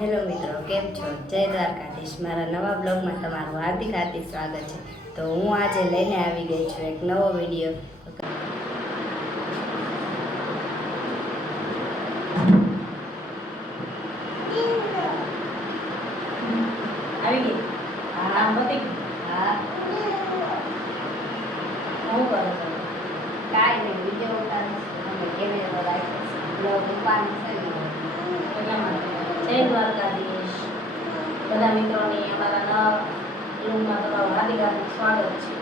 Hello મિત્રો કેમ છો? જય દ્વારકાધીશ. મારા નવા બ્લોગમાં તમારું હાર્દિક હાર્દિક સ્વાગત છે. તો હું આજે લઈને આવી ગઈ છું એક નવો વીડિયો. આવી ગઈ? હા બધી હા. હું કરો છો? કાંઈ નહીં વીડિયો ઉતારીશ. અને કેમેરો રાખીશ બ્લોગ ને. એટલા માટે. જય દ્વારકાધીશ. બધા મિત્રોને અમારા નવા રૂમમાં તમારું હાર્દિક હાર્દિક સ્વાગત છે.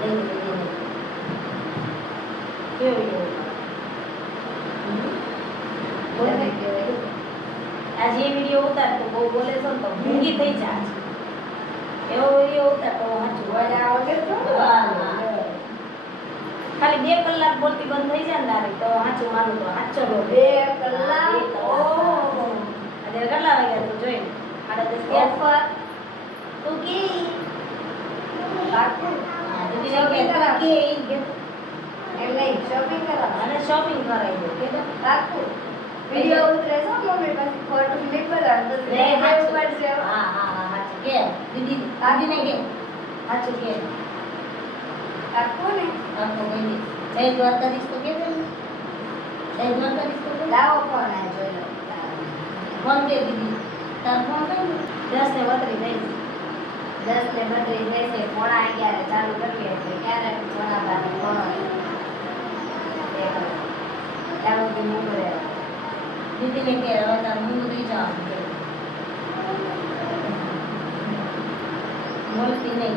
જય વીડિયો બોલે તમે કહેવાય. આ જે વીડિયો ઉતારતો બહુ બોલે છે ને તો મૂંગી થઈ જાય એવો વીડિયો આવે. ખાલી બે કલાક બોલતી બંધ થઈ જાય ને તારે તો હાચું માનું તો હાચો બે કલાક. અત્યારે કેટલા વાગ્યા તું જોઈ સાડા દસ ઓફર તું કે દીદી કે કે કે શોપિંગ કરવા કે વીડિયો ઉતરે છે મમ્મી પાસે ફોટો ક્લિક કરાવ તો લે, પડશે હા હા હા સાચું કે દીદી ને કે સાચું કે પાકું ને કહી દે જય દ્વારકાધીશ તો કે ને. જય દ્વારકાધીશ તો કે. લાવો ફોન કે દીધી. તાર ફોન કઈ દસ ને બત્રીસ થઈ. દસ ને બત્રીસ છે. પોણા અગિયારે ચાલુ કરીએ એટલે ક્યારે પોણા બાર પોણો ચાલો થી મૂકો દીદીને કે, હવે તાર મૂંગું થઈ જાવ. બોલતી નહીં.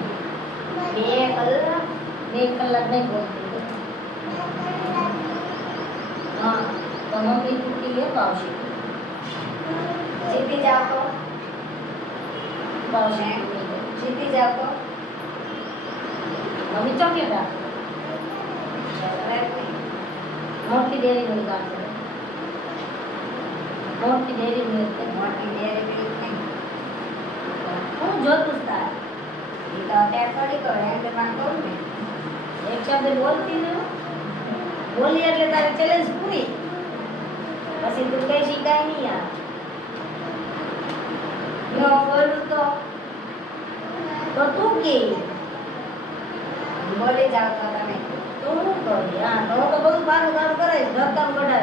બે કલાક? બે કલાક નહીં બોલતી. હા, તો મમ્મી તૂટી લે આવશે. જીતી જાવ તો તો આવશે જીતી જાવ તો મમ્મી ચોકલેટ આપે મોટી ડેરી મિલ્ક આપે મોટી ડેરી મિલ્ક મોટી ડેરી મિલ્ક નહીં હું જોતું તાર એ તો અત્યારે થોડી કહો હેન્ડમાં કહું ને એક શબ્દ બોલતી ને બોલી એટલે તારી ચેલેન્જ પૂરી પછી તું કઈ શીખાય નહીં યાર બોલું તો તો તું કે બોલે જાવ તો તમે તું કરી? હા, તો તો બધું પાછું કામ કરે ધરતમ કામ અમને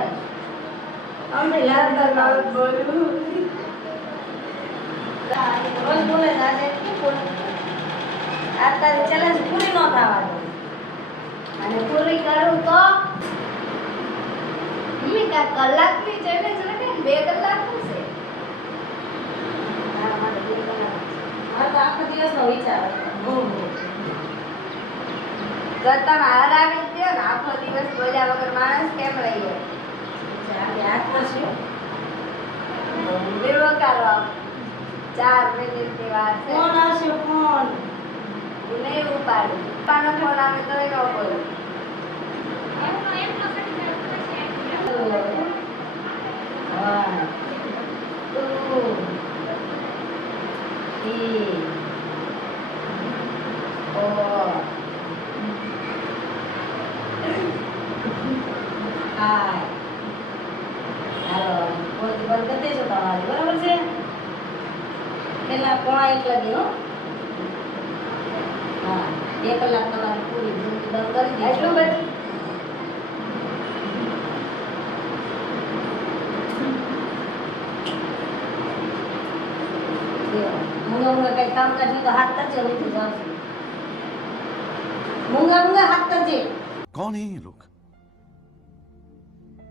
અમને લાગ બોલું રોજ બોલે આજે શું બોલે ચેલેન્જ પૂરી ન થવા દે અને પૂરી કરું તો? મમ્મી કા કલાકની ચેલેન્જ રાખે ને બે કલાકનું છે મારા માટે બે કલાક મારે તો આખો દિવસનો વિચાર હતો. બહુ બહુ. તો તમે હરાવી જ દ્યો ને આખો દિવસ બોલ્યા વગર માણસ કેમ રહી ગયો? હાથ કરશું વિવો કરો ચાર મિનિટની વાત છે. ફોન આવશે ફોન. હું નહીં ઉપાડું. પપ્પાનો ફોન આવે તો એ ન બોલું. મૂંગા મૂંગા કઈ કામ કરજો તો હાથ તરજે હું તો મૂંગા મૂંગા હાથ તરજે કોણ હે લોક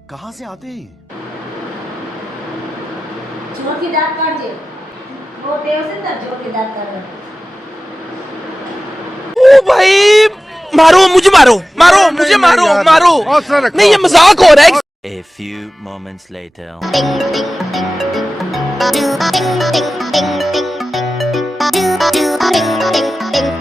कहाँ से आते हैं जोर की दांत काट दे वो देव से ना जोर की दांत काट दे ओ भाई मारो मुझे मारो मारो मुझे मारो मारो नहीं ये मजाक हो रहा है A few moments later. Ding, ding, ding. Ding, ding, ding, ding, ding. Ding, ding, ding, ding, ding.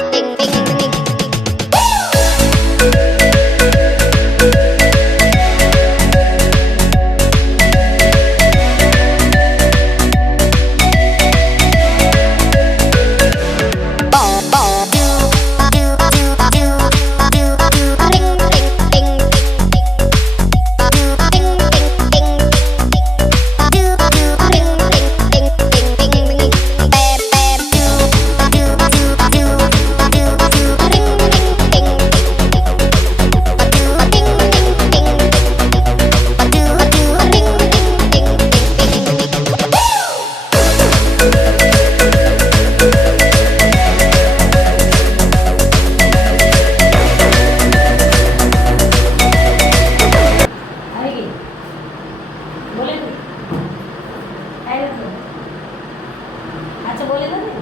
પાછું બોલી નથી ને?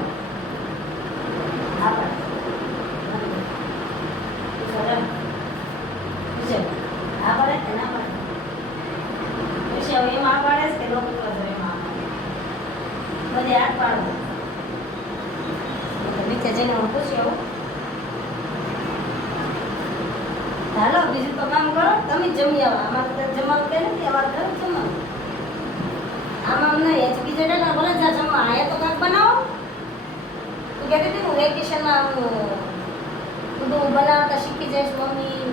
હા પાડે. કે પાડે? પૂછે, હવે એમાં આ પાડે કે લોકો એમાં? બધે આઠ પાડો તો નીચે જઈને હું પૂછી આવું હાલો બીજું તો કામ કરો તમે જમી આવો અમારે તો જમવાનું કઈ નથી અમારે ઘરે જમવાનું આમાં નહીં હજી બીજા ડેટા ભલે જા, જમવા આયા તો કાંઈક બનાવો. તું કહેતી હતી ને વેકેશનમાં બધું બનાવતા શીખી જઈશ મમ્મી.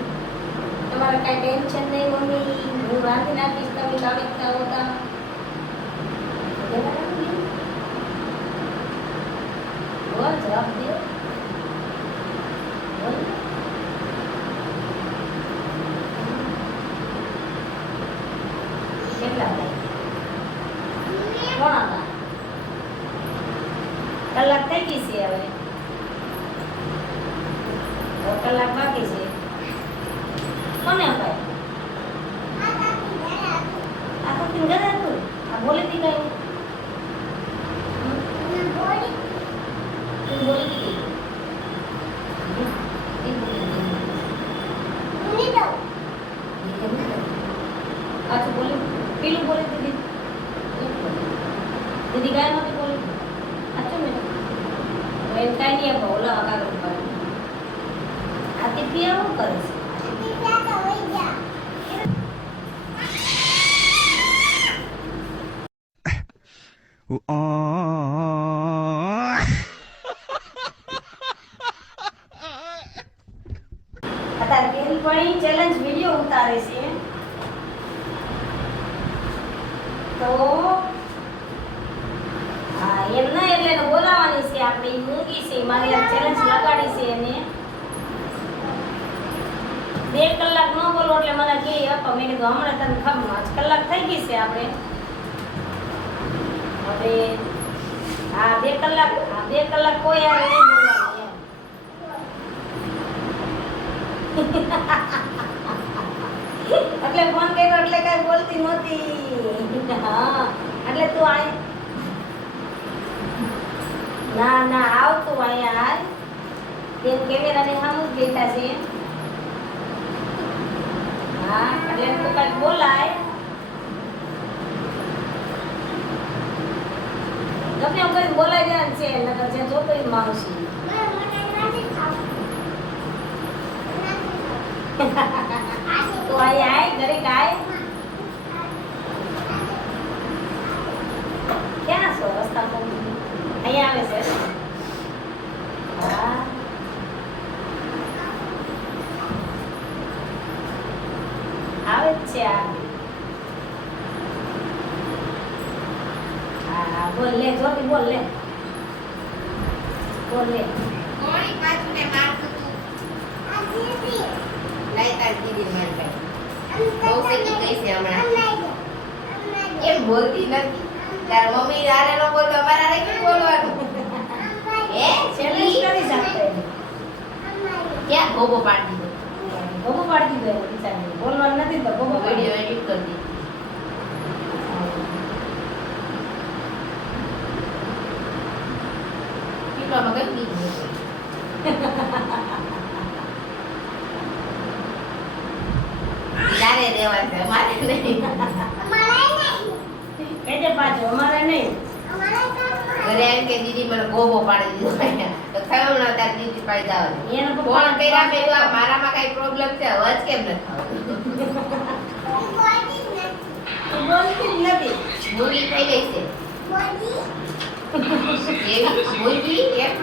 તમારે કાંઈ ટેન્શન નહીં, મમ્મી. હું રાંધી નાખીશ, તમે કાઢતા હોતા બોલ જવાબ દે બોલ કેટલા ભાઈ કોણ હતા કલાક થઈ ગઈ છે હવે તો કલાક બાકી છે કોને અપાય આ તો તું ઘરે હતું આ બોલી હતી કઈ તું બોલી હતી એ બોલી હતી. પાછું બોલી પેલું બોલી દીદી દીદી કાંઈ નહોતી બોલી સાચું ને હવે ટીપી આવું કરે અત્યારે બેનપણી ચેલેન્જ વીડિયો ઉતારે છે. તો એમ ના એટલે એને બોલાવવાની છે આપણે, મૂકી છે. મારે ચેલેન્જ લગાડી છે એને. બે કલાક ન બોલો એટલે મને કે આપો મેં કીધું, હમણાં તને ખબર પાંચ કલાક થઈ ગઈ છે આપણે. હવે હા બે કલાક હા બે કલાક કોઈ આવે નહીં એટલે ફોન કર્યો એટલે કઈ બોલતી નહોતી. હા, એટલે તું આય. ના ના, આવતું અહીંયા તેમ કેમેરાની સામે જ બેઠા છે હા એટલે તું કંઈક બોલાય. ગમે એમ કરીને બોલાઈ જાય છે નગર જે જોતો એ માવશી તો અહીંયા આય ઘરે આય ક્યાં છો રસ્તા પર અહીંયા આવે છે હા આવે જ છે આ હા હા બોલ લે જોતી બોલ લે. બોલ લે. કોણી પાછું મે મારતું તું લઈ તાર દીદી માર ભાઈ બહુ સકી ગઈ છે હમણાં. એમ બોલતી નથી. તાર મમ્મી રારે નો બોલ તો અમારા હારે કેમ બોલવાનું? હે? ચેલેન્જ કરી જાતે ક્યાં ગોબો પાડી દીધો? ગોગો પાડી દીધો એને બોલવાનું નથી તો ગોગો પાડી વિડિયો એડિટ કરી દીધો કેટલામાં કઈ દીધું તારે દેવા છે મારે નહીં કહેજે પાછું અમારે નહીં ઘરે એમ કે દીદી મને ગોબો પાડી દીધો. તો થયો ને તાર દીદી પાડી દાવા એનો ફોન કર્યા કીધું આ મારામાં કઈ પ્રોબ્લેમ છે અવાજ કેમ નથી આવતો બોલતી નથી મૂવી થઈ ગઈ છે એવી મૂવી એમ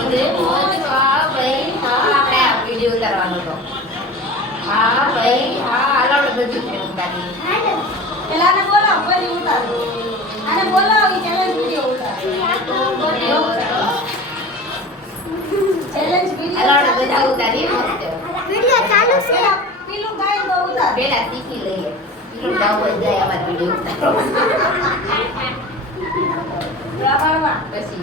હા ભાઈ હા આપણે આ વીડિયો ઉતારવાનો હતો. હા ભાઈ હા આપણે બધું ઉતારી પેલા બોલાવો પછી ઉતારો. બોલાવો ચેલેન્જ વિડિયો ચાલુ છે. પેલું ગાય તો ઉતાર. પેલા શીખી લઈએ. પેલું ડાઉન જાય આમાં વીડિયો ઉતારો. રાવણવા પછી.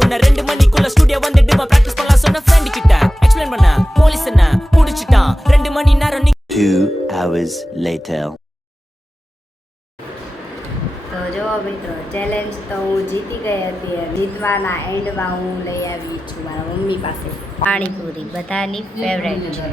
முன்ன ரெண்டு மணிக்குள்ள ஸ்டுடியோ வந்துட்டு பிராக்டிஸ் பண்ணலாம் சொன்ன ஃப்ரெண்ட் கிட்ட எக்ஸ்பிளைன் பண்ண போலீஸ் என்ன புடிச்சிட்டான் ரெண்டு மணி நேரம் நிக்க Two hours later. તો જો મિત્રો ચેલેન્જ તો હું જીતી ગઈ હતી અને જીતવાના એન્ડમાં હું લઈ આવી છું મારા મમ્મી પાસે પાણીપુરી બધાની ફેવરેટ છે